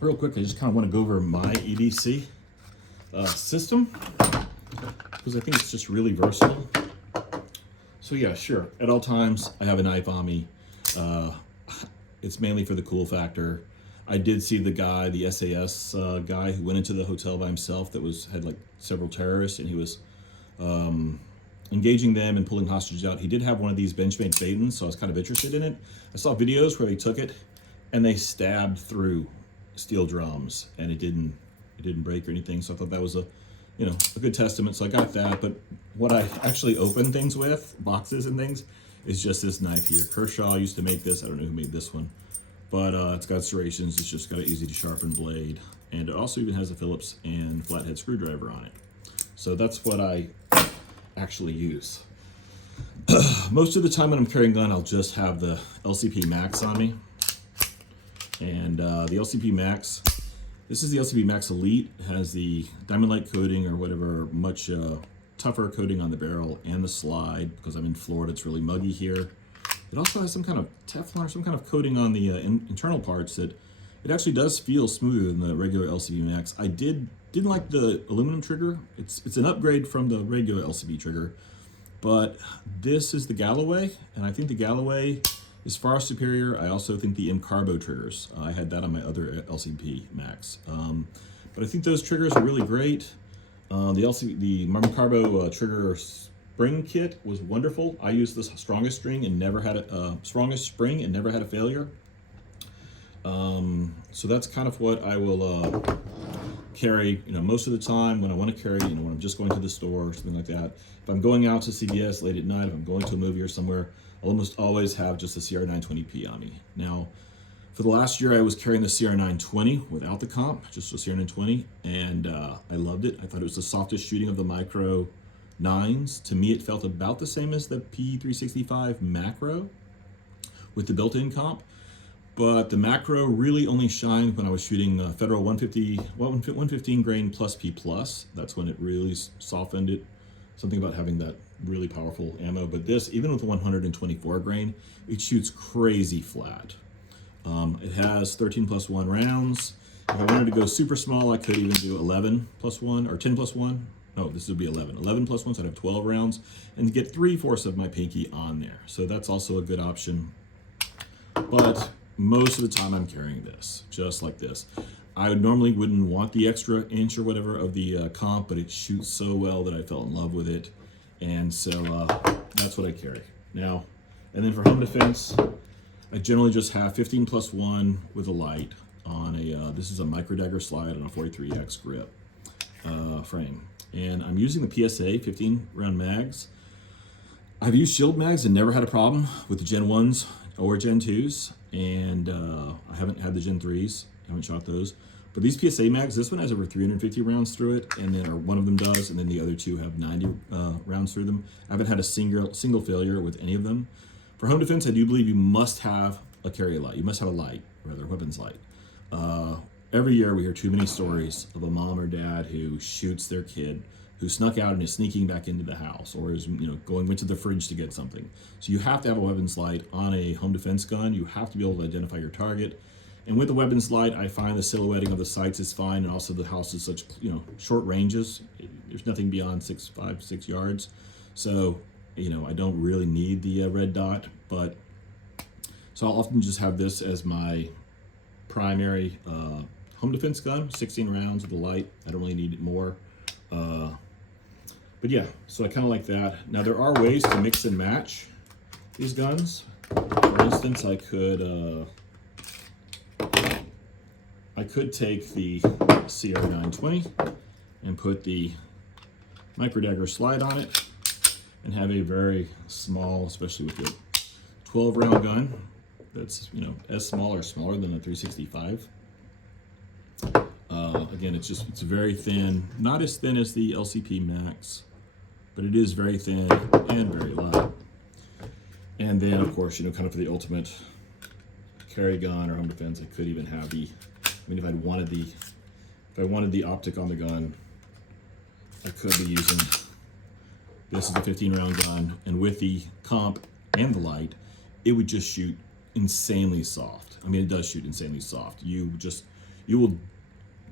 real quick, I just kind of want to go over my EDC system because I think it's just really versatile. So yeah, sure. At all times, I have a knife on me. It's mainly for the cool factor. I did see the guy, the SAS guy, who went into the hotel by himself that had like several terrorists, and he was engaging them and pulling hostages out. He did have one of these Benchmade Phaetons, so I was kind of interested in it. I saw videos where they took it and they stabbed through steel drums, and it didn't break or anything. So I thought that was a good testament. So I got that. But what I actually open things with, boxes and things, is just this knife here. Kershaw used to make this. I don't know who made this one, but it's got serrations. It's just got an easy to sharpen blade, and it also even has a Phillips and flathead screwdriver on it. So that's what I actually use. Most of the time when I'm carrying a gun, I'll just have the LCP Max on me. And the LCP Max, this is the LCP Max Elite. It has the diamond light coating or whatever, much tougher coating on the barrel and the slide. Because I'm in Florida, it's really muggy here. It also has some kind of Teflon, some kind of coating on the internal parts that it actually does feel smoother than the regular LCP Max. I didn't like the aluminum trigger. It's an upgrade from the regular LCP trigger, but this is the Galloway, and I think the Galloway is far superior. I also think the M Carbo triggers. I had that on my other LCP Max, but I think those triggers are really great. The Martin Carbo trigger spring kit was wonderful. I used the strongest spring and never had a failure. So that's kind of what I will carry, most of the time when I want to carry, when I'm just going to the store or something like that. If I'm going out to CVS late at night, if I'm going to a movie or somewhere, I'll almost always have just the CR920P on me. Now, for the last year, I was carrying the CR920 without the comp, just the CR920, and I loved it. I thought it was the softest shooting of the micro 9s. To me, it felt about the same as the P365 macro with the built-in comp. But the macro really only shined when I was shooting Federal 115 grain plus P+. That's when it really softened it. Something about having that really powerful ammo. But this, even with the 124 grain, it shoots crazy flat. It has 13+1 rounds. If I wanted to go super small, I could even do 11+1 or 10+1. No, this would be 11. 11+1, so I'd have 12 rounds and get 3/4 of my pinky on there. So that's also a good option. But most of the time I'm carrying this, just like this. I normally wouldn't want the extra inch or whatever of the comp, but it shoots so well that I fell in love with it. And so that's what I carry. Now, and then for home defense, I generally just have 15+1 with a light on a, this is a micro dagger slide on a 43X grip frame. And I'm using the PSA 15 round mags. I've used shield mags and never had a problem with the Gen 1s or Gen 2s. And I haven't had the Gen 3s, I haven't shot those. But these PSA mags, this one has over 350 rounds through it, and then one of them does, and then the other two have 90 rounds through them. I haven't had a single failure with any of them. For home defense, I do believe you must have a carry light. You must have a light, rather, weapons light. Every year we hear too many stories of a mom or dad who shoots their kid, who snuck out and is sneaking back into the house, or is went to the fridge to get something. So you have to have a weapons light on a home defense gun. You have to be able to identify your target. And with the weapons light, I find the silhouetting of the sights is fine, and also the house is such short ranges. There's nothing beyond 5, 6 yards. So I don't really need the red dot, but so I'll often just have this as my primary home defense gun, 16 rounds with the light. I don't really need it more. But yeah, so I kind of like that. Now there are ways to mix and match these guns. For instance, I could take the CR920 and put the micro dagger slide on it and have a very small, especially with the 12 round gun, that's as small or smaller than a 365. Again, it's very thin, not as thin as the LCP Max, but it is very thin and very light. And then, of course, kind of for the ultimate carry gun or home defense, I could even have if I wanted the optic on the gun, I could be using this is a 15 round gun, and with the comp and the light, it would just shoot insanely soft. I mean, it does shoot insanely soft. you will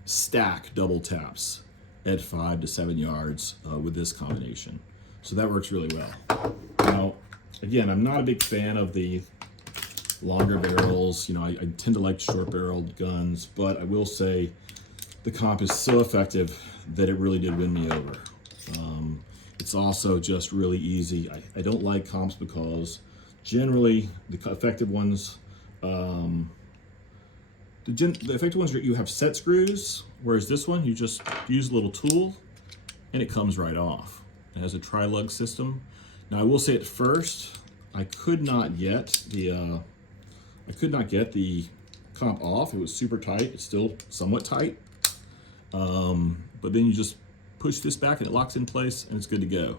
stack double taps at 5 to 7 yards with this combination. So that works really well. Now, again, I'm not a big fan of the longer barrels. You know, I tend to like short barreled guns, but I will say the comp is so effective that it really did win me over. It's also just really easy. I don't like comps because generally the effective ones, the effective ones, you have set screws, whereas this one, you just use a little tool and it comes right off. It has a tri-lug system. Now I will say at first, I could not get the comp off. It was super tight. It's still somewhat tight. But then you just push this back and it locks in place and it's good to go.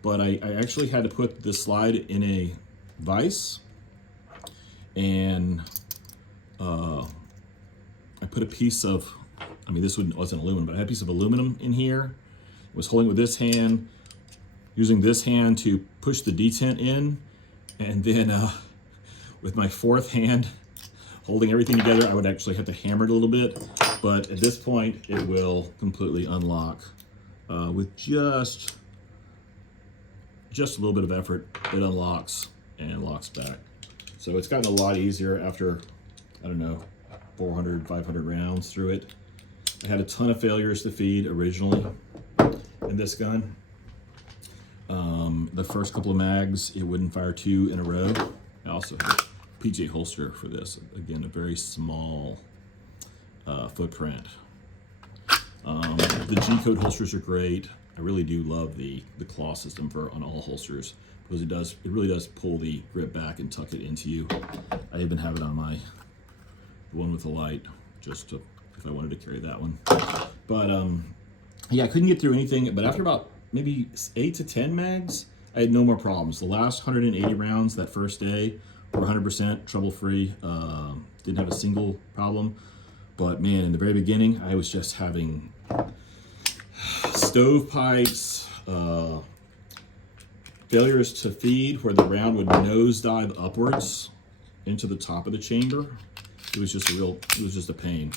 But I actually had to put the slide in a vise, and I put a piece of, I mean, this wasn't aluminum, but I had a piece of aluminum in here. I was holding with this hand, using this hand to push the detent in, and then with my fourth hand holding everything together, I would actually have to hammer it a little bit, but at this point it will completely unlock with just a little bit of effort. It unlocks and locks back. So it's gotten a lot easier after, I don't know, 400, 500 rounds through it. I had a ton of failures to feed originally in this gun. The first couple of mags, it wouldn't fire 2 in a row. I also had a PJ holster for this. Again, a very small footprint. The G-code holsters are great. I really do love the claw system on all holsters, because it really does pull the grip back and tuck it into you. I even have it on the one with the light, just if I wanted to carry that one. But yeah, I couldn't get through anything, but after about maybe 8 to 10 mags, I had no more problems. The last 180 rounds that first day were 100% trouble-free. Didn't have a single problem. But man, in the very beginning, I was just having stovepipes, failures to feed where the round would nosedive upwards into the top of the chamber. It was just a pain.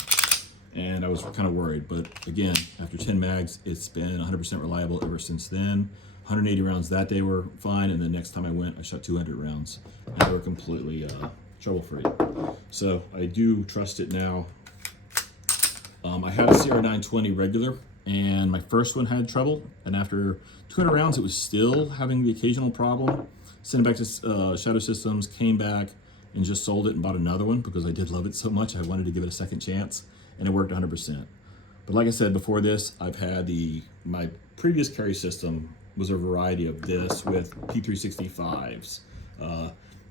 And I was kind of worried, but again, after 10 mags, it's been 100% reliable ever since then. 180 rounds that day were fine, and the next time I went, I shot 200 rounds, and they were completely trouble-free. So I do trust it now. I had a CR920 regular, and my first one had trouble, and after 200 rounds, it was still having the occasional problem. Sent it back to Shadow Systems, came back, and just sold it and bought another one because I did love it so much. I wanted to give it a second chance, and it worked 100%. But like I said, before this, I've had my previous carry system was a variety of this with P365s,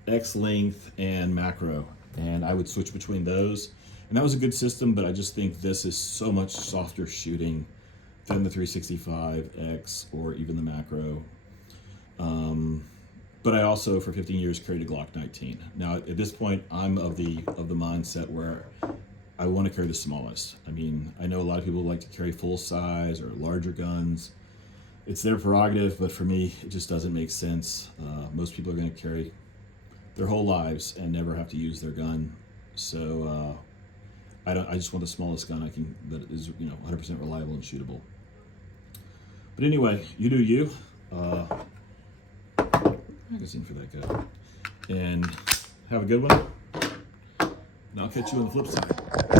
X-length and macro, and I would switch between those. And that was a good system, but I just think this is so much softer shooting than the 365X or even the macro. But I also, for 15 years, carried a Glock 19. Now, at this point, I'm of the mindset where I want to carry the smallest. I mean, I know a lot of people like to carry full size or larger guns. It's their prerogative, but for me, it just doesn't make sense. Most people are going to carry their whole lives and never have to use their gun. So I just want the smallest gun I can that is 100% reliable and shootable. But anyway, you do you. Magazine for that guy. And have a good one. And I'll catch you on the flip side.